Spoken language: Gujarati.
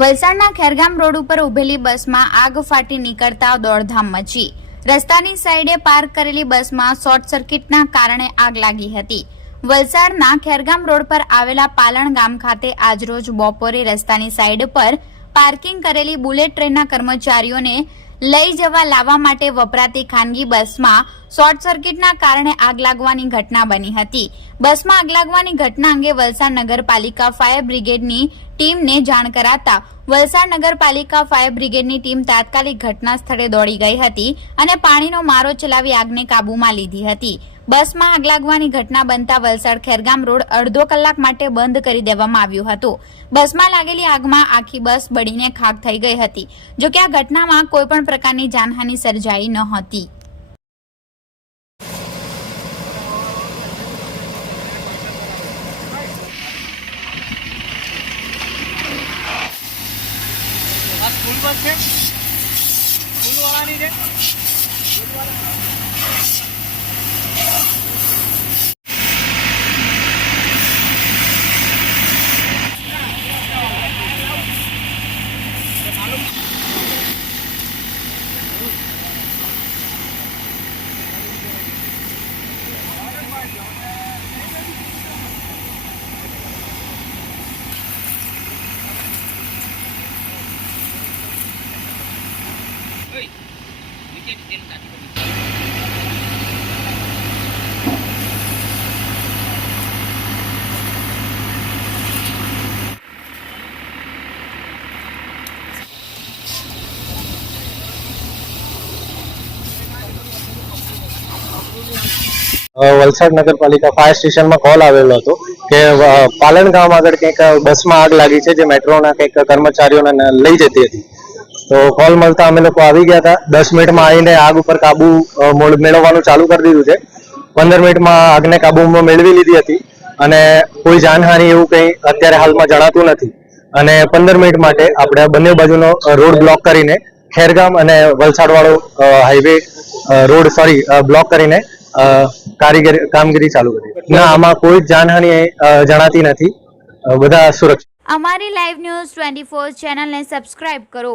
વલસાડના ખેરગામ રોડ ઉપર ઉભેલી બસમાં આગ ફાટી નીકળતા દોડધામ મચી. રસ્તાની સાઈડે પાર્ક કરેલી બસમાં શોર્ટ સર્કિટના કારણે આગ લાગી હતી. વલસાડના ખેરગામ રોડ પર આવેલા પાલણ ગામ ખાતે આજરોજ બપોરે રસ્તાની સાઈડ પર પાર્કિંગ કરેલી બુલેટ ટ્રેનના કર્મચારીઓને લઈ જવા લાવવા માટે વપરાતી ખાનગી બસમાં શોર્ટ સર્કિટના કારણે આગ લાગવાની ઘટના બની હતી. બસમાં આગ લાગવાની ઘટના અંગે વલસાડ નગરપાલિકા ફાયર બ્રિગેડની ટીમને જાણ કરાતા વલસાડ નગરપાલિકા ફાયર બ્રિગેડની ટીમ તાત્કાલિક ઘટના સ્થળે દોડી ગઈ હતી અને પાણીનો મારો ચલાવી આગને કાબૂમાં લીધી હતી. બસમાં આગ લાગવાની ઘટના બનતા વલસાડ ખેરગામ રોડ અડધો કલાક માટે બંધ કરી દેવામાં આવ્યું હતું. બસમાં લાગેલી આગમાં આખી બસ બળીને ખાક થઈ ગઈ હતી. જો કે આ ઘટનામાં કોઈ પણ પ્રકારની જાનહાનિ સર્જાઈ ન હતી. સ્કૂલ બસ છે? સ્કૂલવાળાની છે? વલસાડ નગરપાલિકા ફાયર સ્ટેશનમાં કોલ આવેલો હતો કે પાલન ગામ આગળ કંઈક બસમાં આગ લાગી છે, જે મેટ્રોના કંઈક કર્મચારીઓને લઈ જતી હતી. તો કોલ મળતા અમે લોકો આવી ગયા હતા. દસ મિનિટમાં આવીને આગ ઉપર કાબુ મેળવવાનું ચાલુ કરી દીધું છે. પંદર મિનિટમાં આગને કાબુમાં મેળવી લીધી હતી. અને કોઈ જાનહાનિ એવું કંઈ અત્યારે હાલમાં જણાતું નથી. અને પંદર મિનિટ માટે આપણે બંને બાજુનો રોડ બ્લોક કરીને ખેરગામ અને વલસાડવાળો હાઈવે રોડ, સોરી બ્લોક કરીને કારીગરી, કામગીરી ચાલુ કરી ના, આમાં કોઈ જાનહાની જણાતી નથી. બધા સુરક્ષિત. અમારી લાઈવ ન્યૂઝ ટ્વેન્ટી ફોર ચેનલને સબસ્ક્રાઇબ કરો.